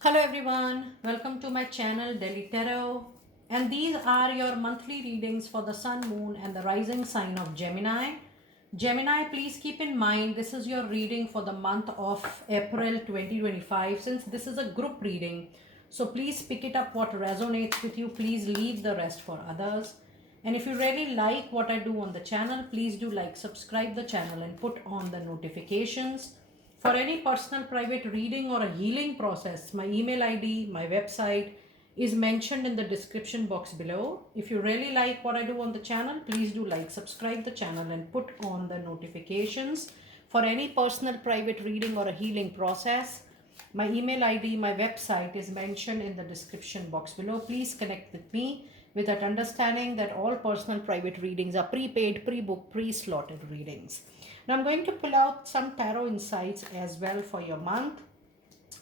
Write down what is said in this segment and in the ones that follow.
Hello everyone, welcome to my channel Delhi Tarot, and these are your monthly readings for the sun, moon and the rising sign of Gemini. Gemini, please keep in mind this is your reading for the month of April 2025. Since this is a group reading, so please pick it up what resonates with you. Please leave the rest for others. And if you really like what I do on the channel, please do like, subscribe the channel and put on the notifications. For any personal private reading or a healing process, my email ID, my website is mentioned in the description box below. If you really like what I do on the channel, please do like, subscribe the channel and put on the notifications. For any personal private reading or a healing process, my email ID, my website is mentioned in the description box below. Please connect with me with that understanding that all personal private readings are prepaid, pre-booked, pre-slotted readings. Now I'm going to pull out some tarot insights as well for your month,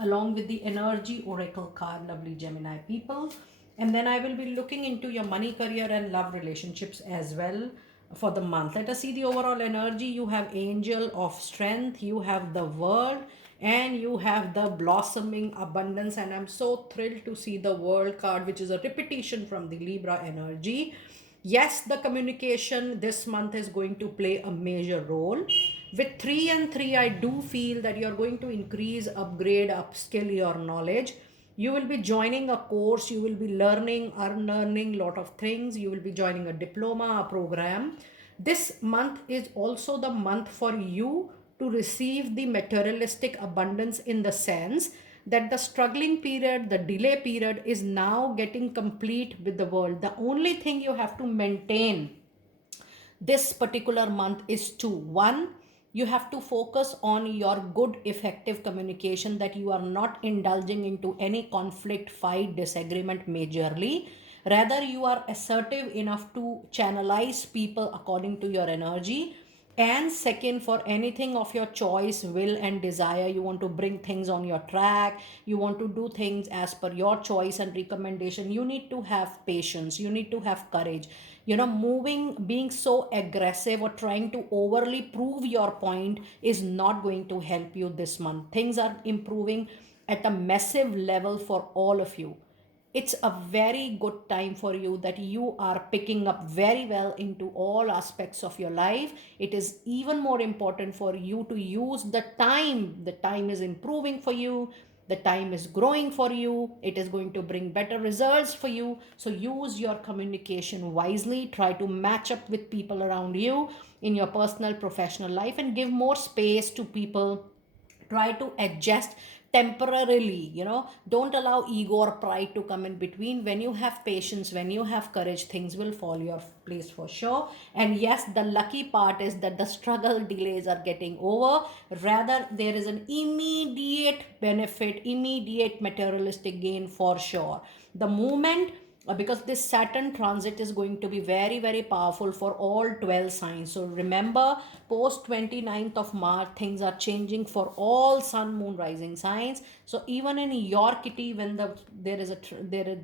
along with the energy oracle card, lovely Gemini people. And then I will be looking into your money, career and love relationships as well for the month. Let us see the overall energy. You have angel of strength, you have the world, and you have the blossoming abundance. And I'm so thrilled to see the world card, which is a repetition from the Libra energy. Yes, the communication this month is going to play a major role. With 3 and 3, I do feel that you're going to increase, upgrade, upskill your knowledge. You will be joining a course, you will be learning, unlearning lot of things. You will be joining a diploma, a program. This month is also the month for you to receive the materialistic abundance, in the sense that the struggling period, the delay period is now getting complete with the world. The only thing you have to maintain this particular month is to: one, you have to focus on your good effective communication, that you are not indulging into any conflict, fight, disagreement majorly. Rather, you are assertive enough to channelize people according to your energy. And second, for anything of your choice, will and desire, you want to bring things on your track, you want to do things as per your choice and recommendation, you need to have patience, you need to have courage. Moving, being so aggressive or trying to overly prove your point is not going to help you this month. Things are improving at a massive level for all of you. It's a very good time for you, that you are picking up very well into all aspects of your life. It is even more important for you to use the time. The time is improving for you, the time is growing for you, it is going to bring better results for you. So use your communication wisely, try to match up with people around you in your personal professional life, and give more space to people. Try to adjust temporarily. Don't allow ego or pride to come in between. When you have patience, when you have courage, things will fall your place for sure. And yes, the lucky part is that the struggle delays are getting over. Rather, there is an immediate benefit, immediate materialistic gain for sure. The moment, because this Saturn transit is going to be very, very powerful for all 12 signs. So remember, post 29th of March, things are changing for all sun, moon, rising signs. So even in your kitty, when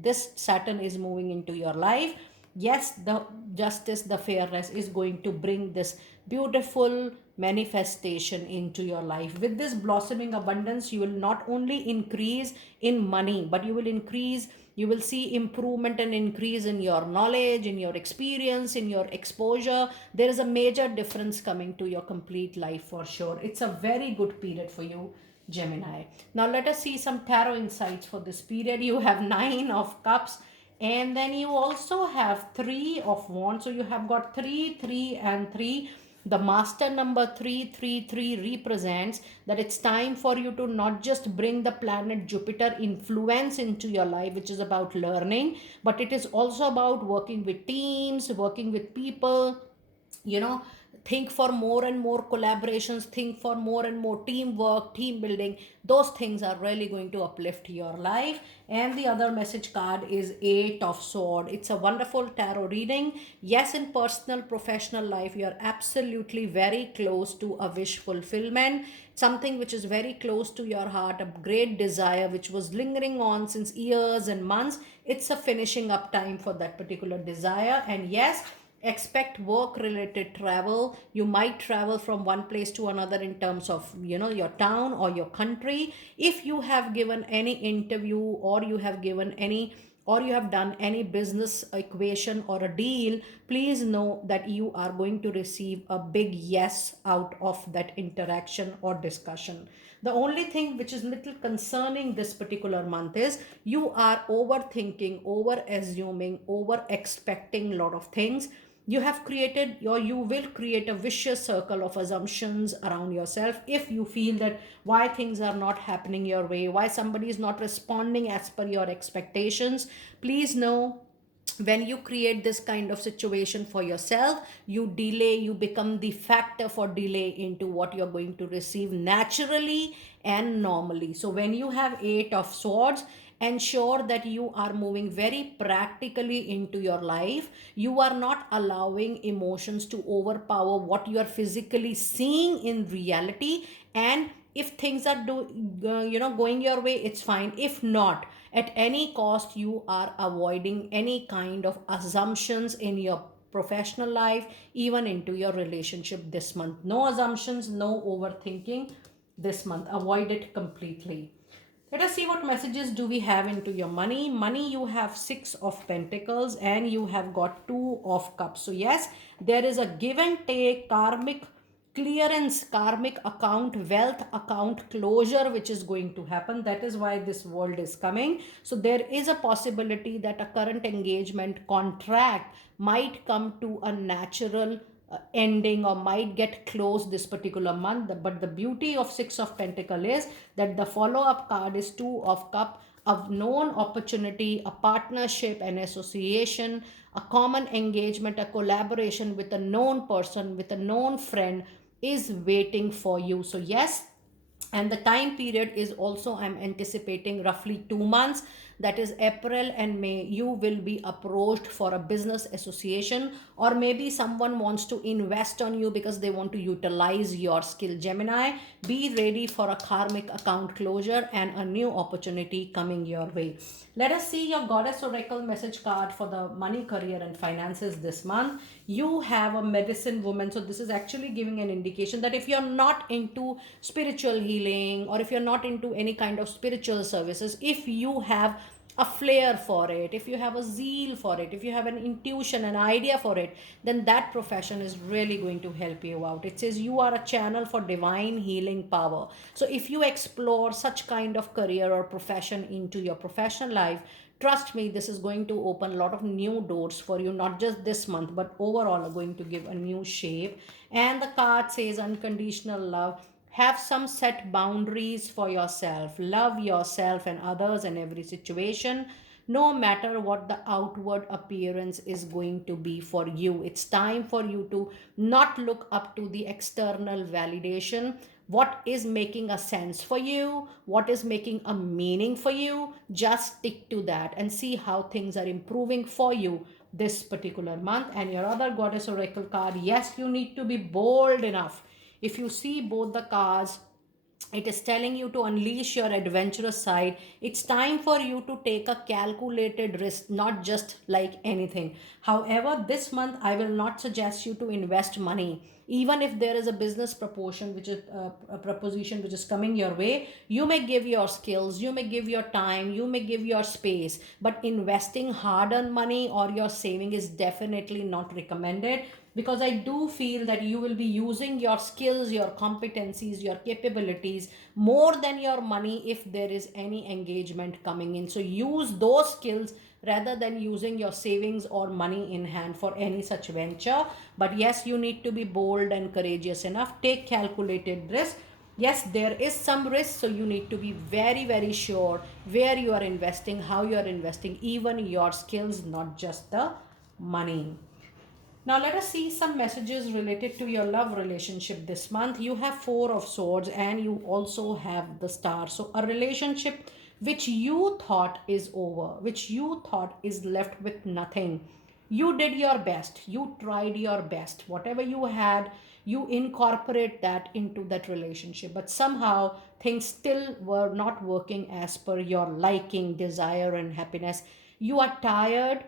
this Saturn is moving into your life, yes, the justice, the fairness is going to bring this beautiful manifestation into your life. With this blossoming abundance, you will not only increase in money, but you will see improvement and increase in your knowledge, in your experience, in your exposure. There is a major difference coming to your complete life for sure. It's a very good period for you, Gemini. Now let us see some tarot insights for this period. You have 9 of cups, and then you also have 3 of wands. So you have got 3, 3 and 3. The master number 333 represents that it's time for you to not just bring the planet Jupiter influence into your life, which is about learning, but it is also about working with teams, working with people. you know think for more and more collaborations, think for more and more teamwork, team building. Those things are really going to uplift your life. And the other message card is 8 of sword. It's a wonderful tarot reading. Yes, in personal professional life, you are absolutely very close to a wish fulfillment, something which is very close to your heart, a great desire which was lingering on since years and months. It's a finishing up time for that particular desire. And yes, Expect work related travel. You might travel from one place to another in terms of, your town or your country. If you have given any interview, or you have given any, or you have done any business equation or a deal, please know that you are going to receive a big yes out of that interaction or discussion. The only thing which is little concerning this particular month is you are overthinking, over assuming, over expecting a lot of things. You have created, or you will create, a vicious circle of assumptions around yourself if you feel that why things are not happening your way, why somebody is not responding as per your expectations. Please know, when you create this kind of situation for yourself, you delay, you become the factor for delay into what you're going to receive naturally and normally. So when you have 8 of swords, ensure that you are moving very practically into your life. You are not allowing emotions to overpower what you are physically seeing in reality. And if things are going your way, it's fine. If not, at any cost, you are avoiding any kind of assumptions in your professional life, even into your relationship this month. No assumptions, no overthinking this month. Avoid it completely. Let us see what messages do we have into your money. Money, you have 6 of Pentacles and you have got 2 of Cups. So yes, there is a give and take, karmic clearance, karmic account, wealth account closure, which is going to happen. That is why this world is coming. So there is a possibility that a current engagement contract might come to a natural ending, or might get closed this particular month. But the beauty of 6 of Pentacle is that the follow-up card is 2 of Cup, a known opportunity, a partnership, an association, a common engagement, a collaboration with a known person, with a known friend is waiting for you. So yes, and the time period is also, I'm anticipating, roughly 2 months. That is April and May. You will be approached for a business association, or maybe someone wants to invest on you because they want to utilize your skill. Gemini, be ready for a karmic account closure and a new opportunity coming your way. Let us see your Goddess Oracle message card for the money, career and finances this month. You have a medicine woman. So this is actually giving an indication that if you're not into spiritual healing, or if you're not into any kind of spiritual services, if you have a flair for it, if you have a zeal for it, if you have an intuition, an idea for it, then that profession is really going to help you out. It says you are a channel for divine healing power. So if you explore such kind of career or profession into your professional life, trust me, this is going to open a lot of new doors for you, not just this month, but overall are going to give a new shape. And the card says unconditional love. Have some set boundaries for yourself. Love yourself and others in every situation, no matter what the outward appearance is going to be for you. It's time for you to not look up to the external validation. What is making a sense for you, what is making a meaning for you, just stick to that and see how things are improving for you this particular month. And your other Goddess Oracle card, yes, you need to be bold enough. If you see both the cards, it is telling you to unleash your adventurous side. It's time for you to take a calculated risk, not just like anything. However, this month I will not suggest you to invest money. Even if there is a business proportion, which is a proposition which is coming your way, you may give your skills, you may give your time, you may give your space, but investing hard earned money or your saving is definitely not recommended, because I do feel that you will be using your skills, your competencies, your capabilities more than your money if there is any engagement coming in. So use those skills rather than using your savings or money in hand for any such venture. But yes, you need to be bold and courageous enough. Take calculated risk. Yes, there is some risk, so you need to be very, very sure where you are investing, how you are investing, even your skills, not just the money. Now, let us see some messages related to your love relationship this month. You have 4 of Swords and you also have the Star. So, a relationship which you thought is over, which you thought is left with nothing. You did your best, you tried your best. Whatever you had, you incorporate that into that relationship. But somehow things still were not working as per your liking, desire, and happiness. You are tired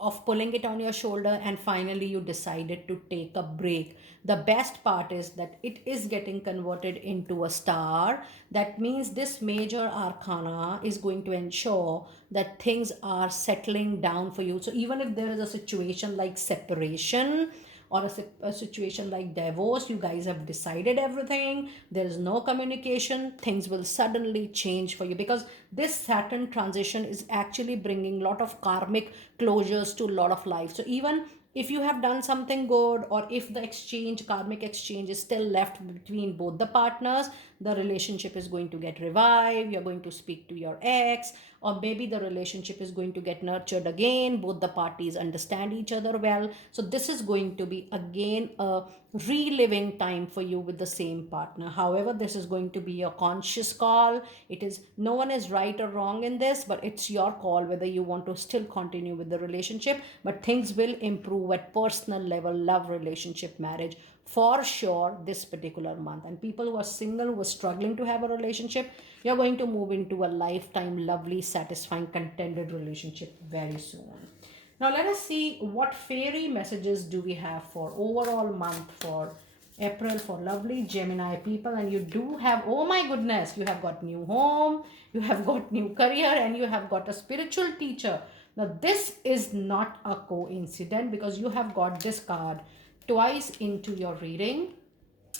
of pulling it on your shoulder, and finally you decided to take a break. The best part is that it is getting converted into a star. That means this major arcana is going to ensure that things are settling down for you. So even if there is a situation like separation or a situation like divorce, you guys have decided everything, there is no communication, things will suddenly change for you, because this Saturn transition is actually bringing a lot of karmic closures to a lot of life. So even if you have done something good, or if the exchange, karmic exchange, is still left between both the partners, the relationship is going to get revived, you're going to speak to your ex, or maybe the relationship is going to get nurtured again, both the parties understand each other well. So this is going to be again a reliving time for you with the same partner. However, this is going to be a conscious call. It is, no one is right or wrong in this, but it's your call whether you want to still continue with the relationship. But things will improve at personal level, love, relationship, marriage, for sure this particular month. And people who are single, who are struggling to have a relationship, you're going to move into a lifetime lovely, satisfying, contented relationship very soon. Now let us see what fairy messages do we have for overall month for April for lovely Gemini people. And you do have, oh my goodness, you have got new home, you have got new career, and you have got a spiritual teacher. Now this is not a coincidence, because you have got this card twice into your reading.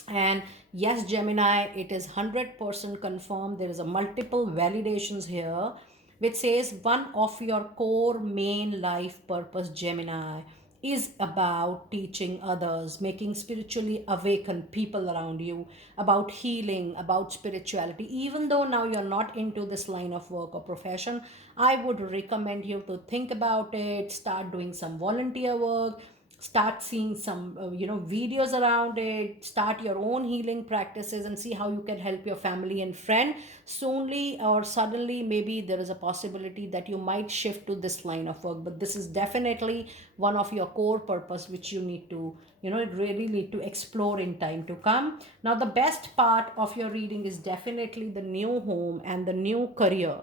And yes, Gemini, it is 100% confirmed. There is a multiple validations here, which says one of your core main life purpose, Gemini, is about teaching others, making spiritually awakened people around you, about healing, about spirituality. Even though now you're not into this line of work or profession, I would recommend you to think about it, start doing some volunteer work, start seeing some videos around it, start your own healing practices, and see how you can help your family and friend. Soonly or suddenly, maybe there is a possibility that you might shift to this line of work, but this is definitely one of your core purpose, which you need to, really need to explore in time to come. Now the best part of your reading is definitely the new home and the new career,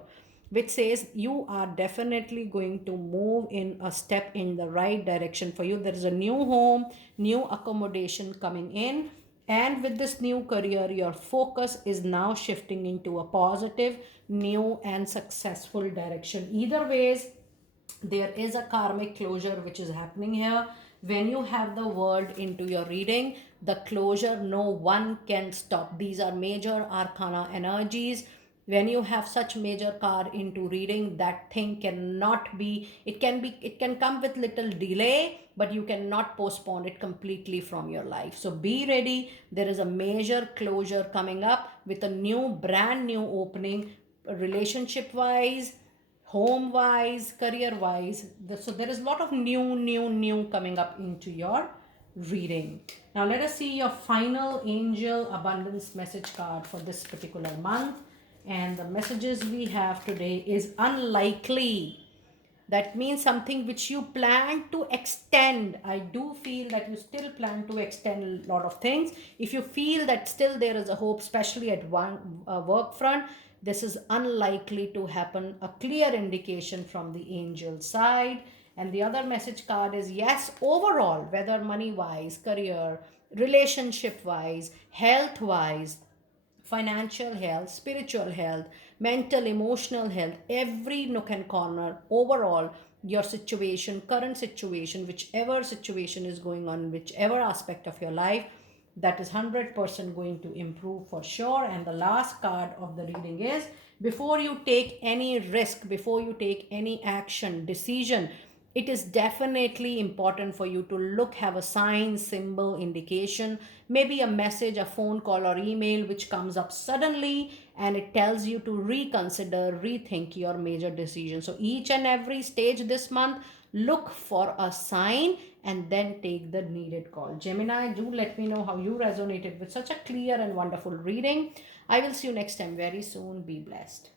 which says you are definitely going to move in a step in the right direction for you. There is a new home, new accommodation coming in, and with this new career, your focus is now shifting into a positive, new, and successful direction. Either ways, there is a karmic closure which is happening here. When you have the word into your reading, the closure, no one can stop. These are major arcana energies. When you have such major card into reading, that thing cannot be, it can come with little delay, but you cannot postpone it completely from your life. So be ready. There is a major closure coming up with a new, brand new opening, relationship wise, home wise, career wise. So there is a lot of new coming up into your reading. Now let us see your final angel abundance message card for this particular month. And the messages we have today is unlikely. That means something which you plan to extend. I do feel that you still plan to extend a lot of things. If you feel that still there is a hope, especially at one work front, this is unlikely to happen. A clear indication from the angel side. And the other message card is yes, overall, whether money wise, career, relationship wise, health wise, financial health, spiritual health, mental, emotional health, every nook and corner, overall, your situation, current situation, whichever situation is going on, whichever aspect of your life, that is 100% going to improve for sure. And the last card of the reading is before you take any risk, before you take any action, decision, it is definitely important for you to look, have a sign, symbol, indication, maybe a message, a phone call or email which comes up suddenly, and it tells you to reconsider, rethink your major decision. So each and every stage this month, look for a sign and then take the needed call. Gemini, do let me know how you resonated with such a clear and wonderful reading. I will see you next time very soon. Be blessed.